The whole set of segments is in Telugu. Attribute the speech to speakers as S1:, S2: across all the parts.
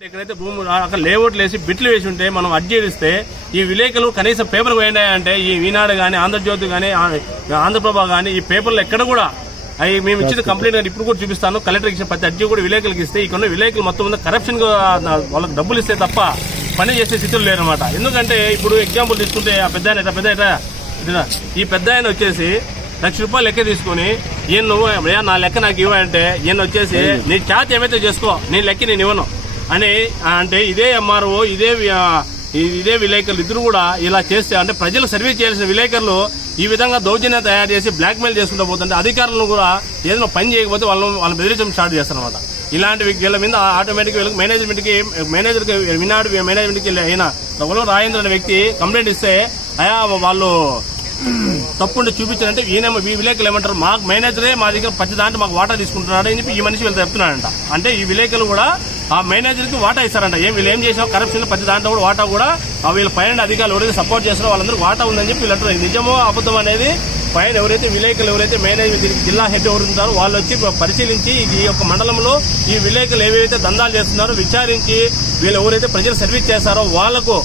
S1: ఎక్కడైతే భూమి అక్కడ లేఅవుట్లు వేసి బిట్లు వేసి ఉంటే మనం అడ్జేరిస్తే ఈ విలేకరులు కనీసం పేపర్ వేయండి ఈ ఈనాడు కానీ ఆంధ్రజ్యోతి కానీ ఆంధ్రప్రభ కానీ ఈ పేపర్లు ఎక్కడ కూడా? అవి మేము ఇచ్చిన కంప్లైంట్ కానీ ఇప్పుడు కూడా చూపిస్తాను. కలెక్టర్ ఇచ్చిన ప్రతి అర్జీ కూడా విలేకరులకు ఇస్తే ఇక్కడ విలేకరులు మొత్తం మీద కరప్షన్ వాళ్ళకి డబ్బులు ఇస్తే తప్ప పని చేసే స్థితిలో లేరన్నమాట. ఎందుకంటే ఇప్పుడు ఎగ్జాంపుల్ తీసుకుంటే ఆ పెద్ద ఆయన పెద్ద ఆయన ఈ పెద్ద ఆయన వచ్చేసి లక్ష రూపాయలు లెక్క తీసుకొని ఈయన నువ్వు? "అయ్యా, నా లెక్క నాకు ఇవ్వంటే ఈయన వచ్చేసి నీ చార్జ్ ఏమైతే చేసుకో నీ లెక్క నేను ఇవ్వను. అని అంటే ఇదే ఎంఆర్ఓ ఇదే ఇదే విలేకరులు ఇద్దరు కూడా ఇలా చేస్తే అంటే ప్రజలు సర్వీస్ చేయాల్సిన విలేకరులు ఈ విధంగా దౌర్జన్యం తయారు చేసి బ్లాక్మెయిల్ చేసుకుంటూ పోతుంటే అధికారులను కూడా ఏదైనా పని చేయకపోతే వాళ్ళని వాళ్ళని బెదిరించడం స్టార్ట్ చేస్తారనమాట ఇలాంటి వీళ్ళ మీద ఆటోమేటిక్ వీళ్ళకి మేనేజ్మెంట్కి మేనేజర్కి వినాడు మేనేజ్మెంట్కి అయిన రఘులో రాజేంద్ర అనే వ్యక్తి కంప్లైంట్ ఇస్తే అయా వాళ్ళు తప్పుండి చూపించారంటే ఈయన ఈ విలేకరులు ఏమంటారు మాకు మేనేజరే మా దగ్గర ప్రతి దాంట్లో మాకు వాటా తీసుకుంటున్నాడు అని చెప్పి ఈ మనిషి వీళ్ళు చెప్తున్నాడంట. అంటే ఈ విలేకరులు కూడా ఆ మేనేజర్కి వాటా ఇస్తారంట. ఏం వీళ్ళు ఏం చేసినా కరప్షన్ ప్రతి దాంట్లో కూడా వాటా కూడా వీళ్ళ పైన అధికారులు ఎవరైతే సపోర్ట్ చేస్తారో వాళ్ళందరూ వాటా ఉందని చెప్పి వీళ్ళు అంటారు ఇది నిజమో అబద్ధం అనేది పైన ఎవరైతే విలేకరులు ఎవరైతే మేనేజ్మెంట్ జిల్లా హెడ్ ఎవరు ఉంటారో వాళ్ళు వచ్చి పరిశీలించి ఈ యొక్క మండలంలో ఈ విలేకరులు ఏవైతే దందాలు చేస్తున్నారో విచారించి వీళ్ళు ఎవరైతే ప్రజలు సర్వీస్ చేస్తారో వాళ్ళకు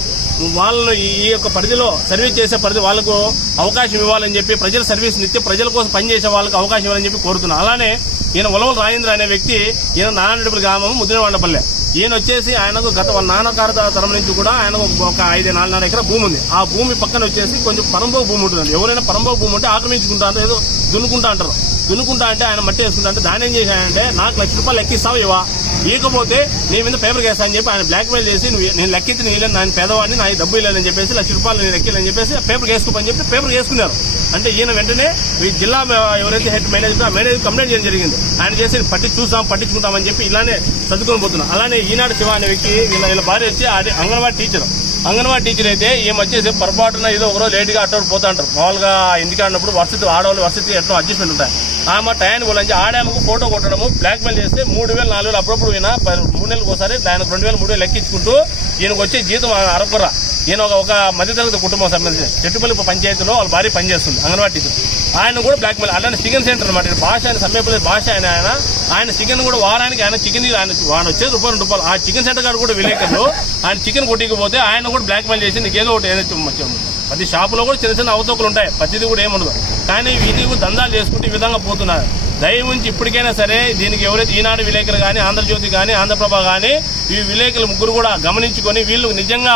S1: వాళ్ళు ఈ యొక్క పరిధిలో సర్వీస్ చేసే పరిధి వాళ్ళకు అవకాశం ఇవ్వాలని చెప్పి ప్రజల సర్వీస్ నిత్యం ప్రజల కోసం పనిచేసే వాళ్ళకి అవకాశం ఇవ్వాలని చెప్పి కోరుతున్నాను. అలానే ఈయన ఉలవల రాజేంద్ర అనే వ్యక్తి ఈయన నారాయణపల్లి గ్రామం ముద్రవాండపల్లె ఈయన వచ్చేసి ఆయనకు గత వాళ్ళ నాన్నకార తరం నుంచి కూడా ఆయనకు ఒక- ఒక ఐదు నాలుగున్నర ఎకరా భూమి ఉంది. ఆ భూమి పక్కన వచ్చేసి కొంచెం పరంభోగ భూమి ఉంటుంది ఎవరైనా పరంభోగ భూమి ఉంటే ఆక్రమించుకుంటారు. ఏదో దున్నుకుంటా అంటారు. దున్నుకుంటా అంటే ఆయన మట్టి వేసుకుంటా అంటే దాని ఏం చేశానంటే నాకు లక్ష రూపాయలు లెక్కిస్తావు ఇవా ఇకపోతే నీ మీద పేపర్ కేసా అని చెప్పి ఆయన బ్లాక్ మెయిల్ చేసి నేను లెక్కించి నేను ఆయన పేదవాడిని నా డబ్బు ఇవ్వాలని చెప్పేసి లక్ష రూపాయలు నేను లెక్కిలని చెప్పేసి పేపర్ వేసుకోమని చెప్పి పేపర్ వేసుకున్నారు. అంటే ఈయన వెంటనే ఈ జిల్లా ఎవరైతే హెడ్ మేనేజర్ ఆ మేనేజర్ కంప్లైంట్ చేయడం జరిగింది. ఆయన చేసి పట్టి చూసాం పట్టించుకుంటామని చెప్పి ఇలానే చదువుకొని పోతున్నాం. అలానే ఈనాడు శివ అనే వ్యక్తి వీళ్ళ వీళ్ళ భార్య వచ్చి అంగన్వాడీ టీచర్. అంగన్వాడీ టీచర్ అయితే ఈమె వచ్చేసి పొరపాటున ఏదో ఒకరోజు లేట్గా అటు పోతా అంటారు మామూలుగా ఇంటికి ఆడినప్పుడు వసతి ఆడవాళ్ళు వసతి ఎట్లా అడ్జస్ట్మెంట్ ఉంటాయి. ఆమె టైం వాళ్ళకి ఆడామకు ఫోటో కొట్టడము బ్లాక్మెయిల్ చేస్తే మూడు వేలు నాలుగు వేలు అప్పుడప్పుడు ఈయన మూడు నెలలకు ఒకసారి దానికి రెండు వేలు మూడు వేలు లెక్కించుకుంటూ ఈయనకు వచ్చే జీతం అరకొర ఈయన ఒక ఒక మధ్యతరగతి కుటుంబం సంబంధించి. చెట్టుపల్లి పంచాయతీలో వాళ్ళ భార్య పనిచేస్తుంది అంగన్వాడీ టీచర్. ఆయన కూడా బ్లాక్ మెయిల్ అలానే చికెన్ సెంటర్ అనమాట భాష ఆయన సమయపల్లి భాష ఆయన ఆయన ఆయన చికెన్ కూడా వారానికి ఆయన చికెన్ ఆయన వాడు వచ్చేది రూపాయలు రెండు రూపాయలు. ఆ చికెన్ సెంటర్ గారు కూడా విలేకరులు ఆయన చికెన్ కొట్టికపోతే ఆయన కూడా బ్లాక్ మెయిల్ చేసి నీకేదో ఒకటి ఏదైతే ప్రతి షాపులో కూడా చిన్న చిన్న అవతోకలు ఉంటాయి. ప్రతిదీ కూడా ఏముండదు. కానీ వీళ్ళు దందాలు చేసుకుంటూ ఈ విధంగా పోతున్నారు. దయ ఉంచి ఇప్పటికైనా సరే దీనికి ఎవరైతే ఈనాడు విలేకరులు కానీ ఆంధ్రజ్యోతి కానీ ఆంధ్రప్రభ కానీ ఈ విలేకరులు ముగ్గురు కూడా గమనించుకొని వీళ్ళు నిజంగా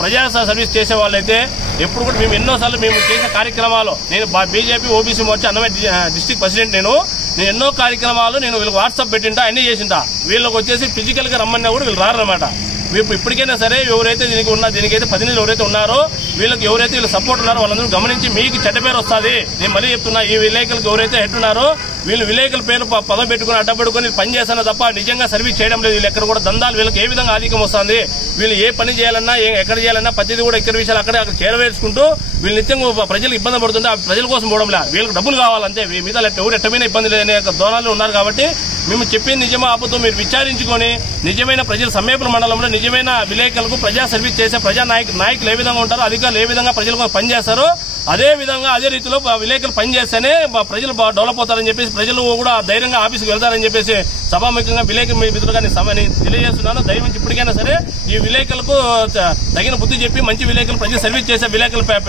S1: ప్రజా సర్వీస్ చేసే వాళ్ళైతే ఎప్పుడు కూడా మేము ఎన్నోసార్లు మేము చేసిన కార్యక్రమాలు నేను BJP OBC Morcha Annamayya district president నేను. నేను ఎన్నో కార్యక్రమాలు నేను వీళ్ళకి వాట్సాప్ పెట్టింటా అన్ని చేసింటా. వీళ్ళకి వచ్చేసి ఫిజికల్గా రమ్మన్నా కూడా వీళ్ళు రారన్నమాట. ఇప్పుడు ఇప్పటికైనా సరే ఎవరైతే దీనికి ఉన్న దీనికైతే ప్రతినిధులు ఎవరైతే ఉన్నారో వీళ్ళకి ఎవరైతే వీళ్ళు సపోర్ట్ ఉన్నారో వాళ్ళందరూ గమనించి మీకు చెడ్డ పేరు వస్తుంది. నేను మళ్ళీ చెప్తున్నా ఈ విలేకరులకు ఎవరైతే హెడ్ ఉన్నారో వీళ్ళు విలేకరుల పేరు ప- పదం పెట్టుకుని అడ్డపెట్టుకుని పని చేస్తానో తప్ప నిజంగా సర్వీస్ చేయడం లేదు. వీళ్ళు ఎక్కడ కూడా దందాలు వీళ్ళకి ఏ విధంగా ఆధిక్యం వస్తుంది? వీళ్ళు ఏ పని చేయాలన్నా ఎక్కడ చేయాలన్నా ప్రతిదీ కూడా ఇక్కడ విషయాలు అక్కడే అక్కడ చేరవేసుకుంటూ వీళ్ళు నిత్యం ప్రజలు ఇబ్బంది పడుతుంటే ఆ ప్రజల కోసం పోవడం లేదు. వీళ్ళకి డబ్బులు కావాలంటే మీద ఎవరు ఎట్టమైన ఇబ్బంది లేని యొక్క ఉన్నారు కాబట్టి మేము చెప్పింది నిజమా అబద్ధం మీరు విచారించుకొని నిజమైన ప్రజల సమీప మండలంలో నిజమైన విలేకరులకు ప్రజా సర్వీస్ చేసే ప్రజా నాయకులు నాయకులు ఏ విధంగా ఉంటారో అధికారులు ఏ విధంగా ప్రజల కోసం పనిచేస్తారో అదే విధంగా అదే రీతిలో విలేకరులు పనిచేస్తేనే ప్రజలు బాగా డెవలప్ అవుతారని చెప్పేసి ప్రజలు కూడా ధైర్యంగా ఆఫీస్కి వెళ్తారని చెప్పేసి సభాముఖంగా విలేకరు మిత్రులుగా నేను తెలియజేస్తున్నాను. దయ నుంచి ఇప్పటికైనా సరే ఈ విలేకరులకు త- తగిన బుద్ధి చెప్పి మంచి విలేకరులు ప్రజలు సర్వీస్ చేసే విలేకరులు పె-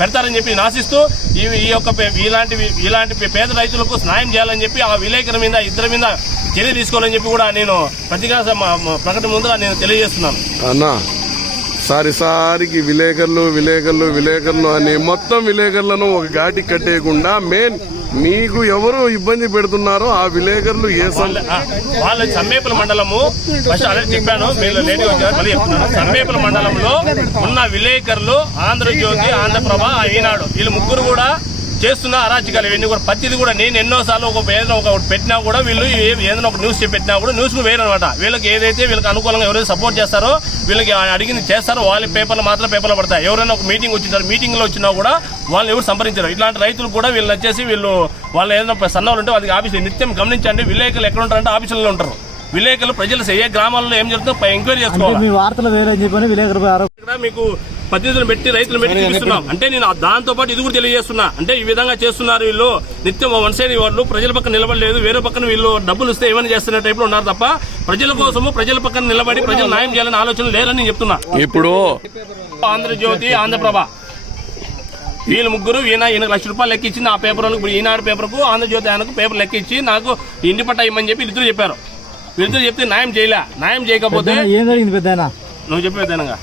S1: పెడతారని చెప్పి ఆశిస్తూ ఈ ఈ యొక్క ఇలాంటి ఇలాంటి పే- పేద రైతులకు న్యాయం చేయాలని చెప్పి ఆ విలేకరు మీద ఇద్దరి మీద చర్య తీసుకోవాలని చెప్పి కూడా నేను ప్రతిగా ప్రకటన ముందు నేను తెలియజేస్తున్నాను.
S2: సారి సారికి విలేకరులు విలేకరులు విలేకరులు అని మొత్తం విలేకరులను ఒక ఘాటి కట్టేయకుండా మెయిన్ మీకు ఎవరు ఇబ్బంది పెడుతున్నారో ఆ విలేకరులు ఏ
S1: వాళ్ళ ఆ, మండలము ఫస్ట్ చెప్పాను మీరు లేట్గా వచ్చారు మళ్ళీ చెప్తున్నాను. మండలంలో ఉన్న విలేకరులు ఆంధ్రజ్యోతి ఆంధ్రప్రభ ఈనాడు. వీళ్ళు ముగ్గురు కూడా చేస్తున్న అరాచకాలు ఇవన్నీ కూడా ప్రతిది కూడా నేను ఎన్నోసార్లు ఒక ఏదైనా ఒక పెట్టినా కూడా వీళ్ళు ఏదైనా ఒక న్యూస్ పెట్టినా కూడా న్యూస్కు వేరు అనమాట వీళ్ళకి ఏదైతే వీళ్ళకి అనుకూలంగా ఎవరైతే సపోర్ట్ చేస్తారో వీళ్ళకి అడిగింది చేస్తారో వాళ్ళ పేపర్లు మాత్రం పేపర్లు పడతాయి. ఎవరైనా ఒక మీటింగ్ వచ్చింటారు మీటింగ్లో వచ్చినా కూడా వాళ్ళని ఎవరు సంప్రదించారు. ఇట్లాంటి రైతులు కూడా వీళ్ళు వచ్చేసి వీళ్ళు వాళ్ళ ఏదైనా సన్నాలు ఉంటే వాళ్ళకి ఆఫీస్ నిత్యం గమనించండి విలేకరులు ఎక్కడ ఉంటారంటే ఆఫీసులలో ఉంటారు. విలేకరులు ప్రజలు ఏ గ్రామాల్లో ఏం జరుగుతుందో ఎంక్వైరీ చేసుకోవాలి.
S3: వార్తలు వేరే అని చెప్పని విలేకరు
S1: ఇక్కడ మీకు ప్రతినిధులు పెట్టి రైతులు పెట్టి చూపిస్తున్నాం. అంటే నేను దాంతో పాటు ఇది కూడా తెలియజేస్తున్నా. అంటే ఈ విధంగా చేస్తున్నారు వీళ్ళు. నిత్యం వన్ సైడ్ వాళ్ళు ప్రజల పక్కన నిలబడలేదు. వేరే పక్కన వీళ్ళు డబ్బులు ఇస్తే ఏమైనా చేస్తున్న టైప్లో ఉన్నారు తప్ప ప్రజల కోసము ప్రజల పక్కన నిలబడి ప్రజలు న్యాయం చేయాలని ఆలోచన లేరని నేను చెప్తున్నా.
S2: ఇప్పుడు
S1: ఆంధ్రజ్యోతి ఆంధ్రప్రభ. వీళ్ళు ముగ్గురు ఈయన ఈయన లక్ష రూపాయలు లెక్కించి నా పేపర్ ఇప్పుడు ఈనాడు పేపర్కు ఆంధ్రజ్యోతి ఆయనకు పేపర్ లెక్కించి నాకు ఇంటి పట్ట ఇమ్మని చెప్పి ఇద్దరు చెప్పారు. వీళ్ళిద్దరు చెప్తే న్యాయం చేయలే. న్యాయం చేయకపోతే
S3: ఏం జరిగింది పెద్ద
S1: నువ్వు చెప్పేదేనగా